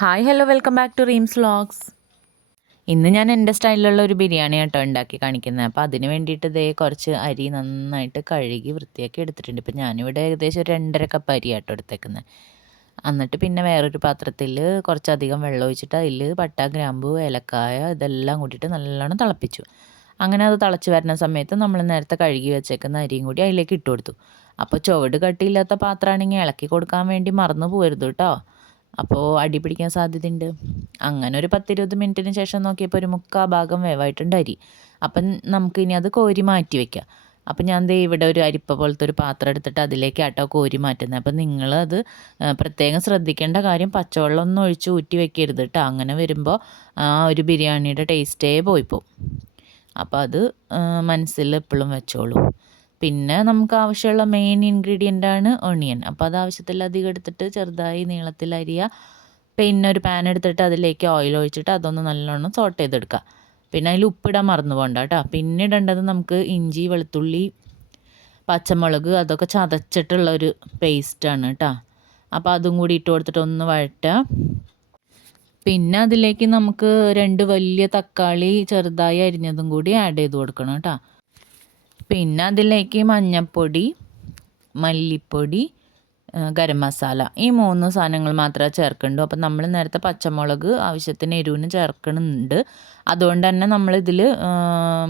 Hi hello welcome back to Reem's vlogs. ഇന്ന് ഞാൻ എൻ്റെ സ്റ്റൈലിലുള്ള ഒരു ബിരിയാണി ആട്ടോ ഉണ്ടാക്കി കാണിക്കുന്നത്. അപ്പോൾ അതിന് വേണ്ടിയിട്ട് ദേ കുറച്ച് അരി നന്നായിട്ട് കഴുകി വൃത്തിയാക്കി എടുത്തിട്ടുണ്ട്. ഇപ്പോൾ ഞാനിവിടെ ഏകദേശം ഒരു 2.5 കപ്പ് അരി ആട്ടോ എടുത്തേക്കുന്നത്. എന്നിട്ട് പിന്നെ വേറൊരു പാത്രത്തിൽ കുറച്ചധികം വെള്ളം ഒഴിച്ചിട്ട് അതിൽ പട്ട, ഗ്രാമ്പു, ഏലക്കായ ഇതെല്ലാം കൂട്ടിയിട്ട് നല്ലോണം തിളപ്പിച്ചു. അങ്ങനെ അത് തിളച്ച് വരുന്ന സമയത്ത് നമ്മൾ നേരത്തെ കഴുകി വെച്ചേക്കുന്ന അരിയും കൂടി അതിലേക്ക് ഇട്ട് കൊടുത്തു. അപ്പോൾ ചുവട് കട്ടിയില്ലാത്ത പാത്രമാണെങ്കിൽ ഇളക്കി കൊടുക്കാൻ വേണ്ടി മറന്നു പോകരുത് കേട്ടോ. അപ്പോൾ അടി പിടിക്കാൻ സാധ്യതയുണ്ട്. അങ്ങനെ ഒരു 10-20 മിനിറ്റിന് ശേഷം നോക്കിയപ്പോൾ ഒരു 3/4 ഭാഗം വേവായിട്ടുണ്ട് അരി. അപ്പം നമുക്കിനി അത് കോരി മാറ്റി വയ്ക്കാം. അപ്പം ഞാൻ ദേ ഇവിടെ ഒരു അരിപ്പ പോലത്തെ ഒരു പാത്രം എടുത്തിട്ട് അതിലേക്ക് ആട്ടോ കോരി മാറ്റുന്നത്. അപ്പം നിങ്ങളത് പ്രത്യേകം ശ്രദ്ധിക്കേണ്ട കാര്യം പച്ചവെള്ളം ഒന്നും ഒഴിച്ച് ഊറ്റി വെക്കരുത് കേട്ടോ. അങ്ങനെ വരുമ്പോൾ ആ ഒരു ബിരിയാണിയുടെ ടേസ്റ്റേ പോയിപ്പോവും. അപ്പോൾ അത് മനസ്സിൽ എപ്പോഴും വെച്ചോളൂ. പിന്നെ നമുക്ക് ആവശ്യമുള്ള മെയിൻ ഇൻഗ്രീഡിയൻ്റാണ് ഒണിയൻ. അപ്പോൾ അത് ആവശ്യത്തിലധികം എടുത്തിട്ട് ചെറുതായി നീളത്തിൽ അരിയുക. പിന്നെ ഒരു പാൻ എടുത്തിട്ട് അതിലേക്ക് ഓയിൽ ഒഴിച്ചിട്ട് അതൊന്ന് നല്ലോണം സോട്ട് ചെയ്തെടുക്കുക. പിന്നെ അതിൽ ഉപ്പിടാൻ മറന്നു പോകണ്ട കേട്ടോ. പിന്നെ ഇടേണ്ടത് നമുക്ക് ഇഞ്ചി, വെളുത്തുള്ളി, പച്ചമുളക് അതൊക്കെ ചതച്ചിട്ടുള്ളൊരു പേസ്റ്റാണ് കേട്ടോ. അപ്പോൾ അതും കൂടി ഇട്ട് കൊടുത്തിട്ട് ഒന്ന് വഴറ്റുക. പിന്നെ അതിലേക്ക് നമുക്ക് 2 വലിയ തക്കാളി ചെറുതായി അരിഞ്ഞതും കൂടി ആഡ് ചെയ്ത് കൊടുക്കണം കേട്ടോ. പിന്നെ അതിലേക്ക് മഞ്ഞൾപ്പൊടി, മല്ലിപ്പൊടി, ഗരം മസാല ഈ 3 സാധനങ്ങൾ മാത്രമേ ചേർക്കുന്നുള്ളൂ. അപ്പം നമ്മൾ നേരത്തെ പച്ചമുളക് ആവശ്യത്തിന് എരിവിന് ചേർക്കുന്നുണ്ട്. അതുകൊണ്ട് തന്നെ നമ്മളിതിൽ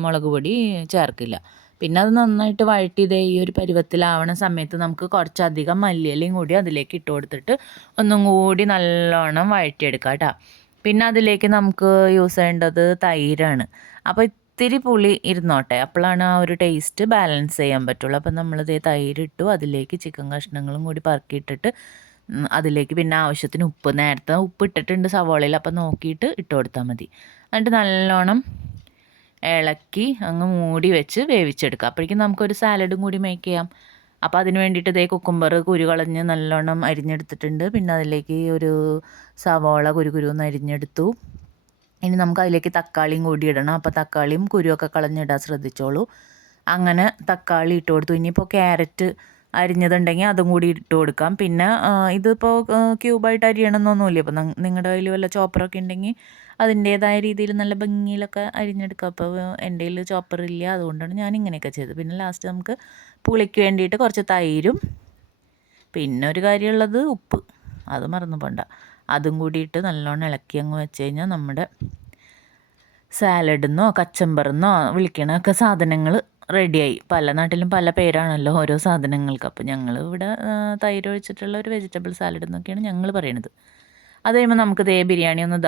മുളക് പൊടി ചേർക്കില്ല. പിന്നെ അത് നന്നായിട്ട് വഴറ്റി ഈ ഒരു പരുവത്തിലാവണ സമയത്ത് നമുക്ക് കുറച്ചധികം മല്ലിയിലയും കൂടി അതിലേക്ക് ഇട്ട് കൊടുത്തിട്ട് ഒന്നും കൂടി നല്ലോണം വഴറ്റിയെടുക്കാം കേട്ടോ. പിന്നെ അതിലേക്ക് നമുക്ക് യൂസ് ചെയ്യേണ്ടത് തൈരാണ്. അപ്പോൾ ഇത്തിരി പുളി ഇരുന്നോട്ടെ, അപ്പോഴാണ് ആ ഒരു ടേസ്റ്റ് ബാലൻസ് ചെയ്യാൻ പറ്റുള്ളൂ. അപ്പം നമ്മളിത് തൈരിട്ടു, അതിലേക്ക് ചിക്കൻ കഷ്ണങ്ങളും കൂടി പറക്കിയിട്ടിട്ട് അതിലേക്ക് പിന്നെ ആവശ്യത്തിന് ഉപ്പ്, നേരത്തെ ഉപ്പ് ഇട്ടിട്ടുണ്ട് സവോളയിൽ, അപ്പം നോക്കിയിട്ട് ഇട്ട് കൊടുത്താൽ മതി. എന്നിട്ട് നല്ലോണം ഇളക്കി അങ്ങ് മൂടി വെച്ച് വേവിച്ചെടുക്കുക. അപ്പോഴേക്കും നമുക്കൊരു സാലഡും കൂടി മേക്ക് ചെയ്യാം. അപ്പോൾ അതിന് വേണ്ടിയിട്ട് കുക്കുംബർ കുരു കളഞ്ഞ് നല്ലോണം അരിഞ്ഞെടുത്തിട്ടുണ്ട്. പിന്നെ അതിലേക്ക് ഒരു സവോള കുരുന്ന് അരിഞ്ഞെടുത്തു. ഇനി നമുക്ക് അതിലേക്ക് തക്കാളിയും കൂടി ഇടണം. അപ്പോൾ തക്കാളിയും കുരുവൊക്കെ കളഞ്ഞിടാൻ ശ്രദ്ധിച്ചോളൂ. അങ്ങനെ തക്കാളി ഇട്ട് കൊടുത്തു. ഇനിയിപ്പോൾ ക്യാരറ്റ് അരിഞ്ഞതുണ്ടെങ്കിൽ അതും കൂടി ഇട്ട് കൊടുക്കാം. പിന്നെ ഇതിപ്പോൾ ക്യൂബായിട്ട് അരിയണമെന്നൊന്നുമില്ല. ഇപ്പോൾ നിങ്ങളുടെ കയ്യിൽ വല്ല ചോപ്പറൊക്കെ ഉണ്ടെങ്കിൽ അതിൻ്റേതായ രീതിയിൽ നല്ല ഭംഗിയിലൊക്കെ അരിഞ്ഞെടുക്കാം. അപ്പോൾ എൻ്റെ കയ്യിൽ ചോപ്പറില്ല, അതുകൊണ്ടാണ് ഞാൻ ഇങ്ങനെയൊക്കെ ചെയ്തത്. പിന്നെ ലാസ്റ്റ് നമുക്ക് പുളിക്ക് വേണ്ടിയിട്ട് കുറച്ച് തൈരും, പിന്നെ ഒരു കാര്യമുള്ളത് ഉപ്പ്, അത് മറന്നു പോണ്ട. അതും കൂടിയിട്ട് നല്ലോണം ഇളക്കി അങ്ങ് വെച്ച് കഴിഞ്ഞാൽ നമ്മുടെ സാലഡെന്നോ കച്ചമ്പറെന്നോ വിളിക്കണൊക്കെ സാധനങ്ങൾ റെഡിയായി. പല നാട്ടിലും പല പേരാണല്ലോ ഓരോ സാധനങ്ങൾക്ക്. അപ്പോൾ ഞങ്ങൾ ഇവിടെ തൈര് ഒഴിച്ചിട്ടുള്ള ഒരു വെജിറ്റബിൾ സാലഡ് എന്നൊക്കെയാണ് ഞങ്ങൾ പറയണത്. അത് കഴിയുമ്പോൾ നമുക്ക് ബിരിയാണി ഒന്ന്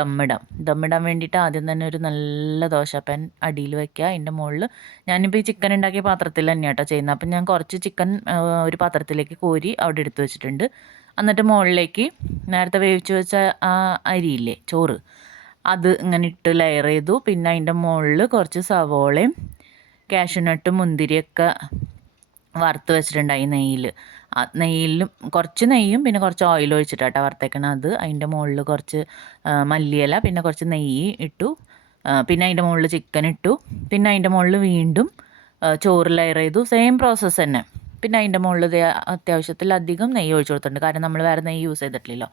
ദമ്മിടാൻ വേണ്ടിയിട്ട് ആദ്യം തന്നെ ഒരു നല്ല ദോശപ്പാൻ അടിയിൽ വയ്ക്കുക. അതിൻ്റെ മുകളിൽ ഞാനിപ്പോൾ ഈ ചിക്കൻ ഉണ്ടാക്കിയ പാത്രത്തിൽ തന്നെയാണ് കേട്ടോ ചെയ്യുന്നത്. അപ്പം ഞാൻ കുറച്ച് ചിക്കൻ ഒരു പാത്രത്തിലേക്ക് കോരി അവിടെ എടുത്ത് വെച്ചിട്ടുണ്ട്. എന്നിട്ട് മുകളിലേക്ക് നേരത്തെ വേവിച്ച് വെച്ച ആ അരിയില്ലേ, ചോറ്, അത് ഇങ്ങനെ ഇട്ട് ലെയർ ചെയ്തു. പിന്നെ അതിൻ്റെ മുകളിൽ കുറച്ച് സവോളയും കാഷ്യൂനട്ടും മുന്തിരിയൊക്കെ വറുത്ത് വെച്ചിട്ടുണ്ടായി നെയ്യിലും കുറച്ച് നെയ്യും പിന്നെ കുറച്ച് ഓയിൽ ഒഴിച്ചിട്ടാട്ടോ വറുത്തേക്കണം. അത് അതിൻ്റെ മുകളിൽ കുറച്ച് മല്ലിയില പിന്നെ കുറച്ച് നെയ്യ് ഇട്ടു. പിന്നെ അതിൻ്റെ മുകളിൽ ചിക്കൻ ഇട്ടു. പിന്നെ അതിൻ്റെ മുകളിൽ വീണ്ടും ചോറ് ലെയർ ചെയ്തു. സെയിം പ്രോസസ്സ് തന്നെ. പിന്നെ അതിൻ്റെ മുകളിൽ അത്യാവശ്യത്തിലധികം നെയ്യ് ഒഴിച്ചു കൊടുത്തിട്ടുണ്ട്. കാരണം നമ്മൾ വേറെ നെയ്യ് യൂസ് ചെയ്തിട്ടില്ലല്ലോ.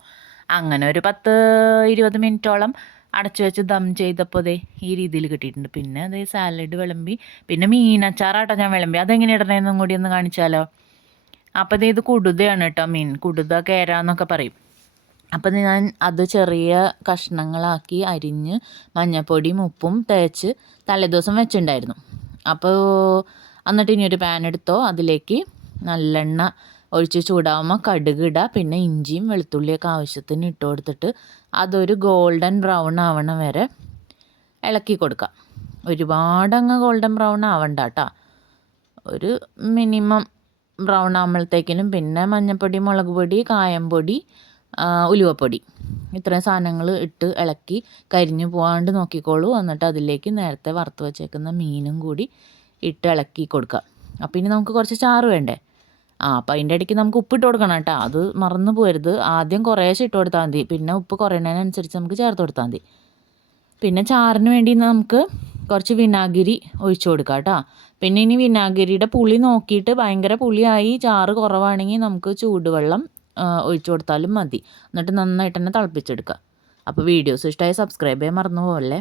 അങ്ങനെ ഒരു 10-20 മിനിറ്റോളം അടച്ചു വെച്ച് ദം ചെയ്തപ്പോൾ ഈ രീതിയിൽ കിട്ടിയിട്ടുണ്ട്. പിന്നെ സാലഡ് വിളമ്പി, പിന്നെ മീനച്ചാറാട്ടോ ഞാൻ വിളമ്പി. അതെങ്ങനെ ഇടണമെന്നും കൂടി ഒന്ന് കാണിച്ചാലോ. അപ്പോൾ ഇത് കുടുതയാണ് കേട്ടോ, മീൻ കുടുത, കേര എന്നൊക്കെ പറയും. അപ്പം ഞാൻ അത് ചെറിയ കഷ്ണങ്ങളാക്കി അരിഞ്ഞ് മഞ്ഞൾപ്പൊടിയും ഉപ്പും തേച്ച് തലേദിവസം വെച്ചിട്ടുണ്ടായിരുന്നു. അപ്പോൾ എന്നിട്ട് ഇനി ഒരു പാൻ എടുത്തോ, അതിലേക്ക് നല്ലെണ്ണ ഒഴിച്ച് ചൂടാവുമ്പോൾ കടുക് ഇടുക. പിന്നെ ഇഞ്ചിയും വെളുത്തുള്ളിയൊക്കെ ആവശ്യത്തിന് ഇട്ട് കൊടുത്തിട്ട് അതൊരു ഗോൾഡൻ ബ്രൗൺ ആവണ വരെ ഇളക്കി കൊടുക്കുക. ഒരുപാടങ്ങ് ഗോൾഡൻ ബ്രൗൺ ആവണ്ട കേട്ടോ, ഒരു മിനിമം ബ്രൗൺ ആകുമ്പോഴത്തേക്കിനും പിന്നെ മഞ്ഞൾപ്പൊടി, മുളക് പൊടി, കായംപൊടി, ഉലുവപ്പൊടി ഇത്രയും സാധനങ്ങൾ ഇട്ട് ഇളക്കി കരിഞ്ഞു പോകാണ്ട് നോക്കിക്കോളൂ. എന്നിട്ട് അതിലേക്ക് നേരത്തെ വറുത്ത് വെച്ചേക്കുന്ന മീനും കൂടി ഇട്ട് ഇളക്കി കൊടുക്കുക. അപ്പോൾ ഇനി നമുക്ക് കുറച്ച് ചാറ് വേണ്ടേ. അപ്പോൾ അതിൻ്റെ ഇടയ്ക്ക് നമുക്ക് ഉപ്പിട്ട് കൊടുക്കണം കേട്ടോ, അത് മറന്നു പോരുത്. ആദ്യം കുറേശ്ശെ ഇട്ട് കൊടുത്താൽ മതി, പിന്നെ ഉപ്പ് കുറയുന്നതിനനുസരിച്ച് നമുക്ക് ചേർത്ത് കൊടുത്താൽ മതി. പിന്നെ ചാറിന് വേണ്ടി നമുക്ക് കുറച്ച് വിനാഗിരി ഒഴിച്ചു കൊടുക്കാം കേട്ടോ. പിന്നെ ഇനി വിനാഗിരിയുടെ പുളി നോക്കിയിട്ട് ഭയങ്കര പുളിയായി ചാറ് കുറവാണെങ്കിൽ നമുക്ക് ചൂടുവെള്ളം ഒഴിച്ചു കൊടുത്താലും മതി. എന്നിട്ട് നന്നായിട്ട് തന്നെ തിളപ്പിച്ചെടുക്കുക. അപ്പോൾ വീഡിയോസ് ഇഷ്ടമായി സബ്സ്ക്രൈബ് ചെയ്യാൻ മറന്നു പോകല്ലേ.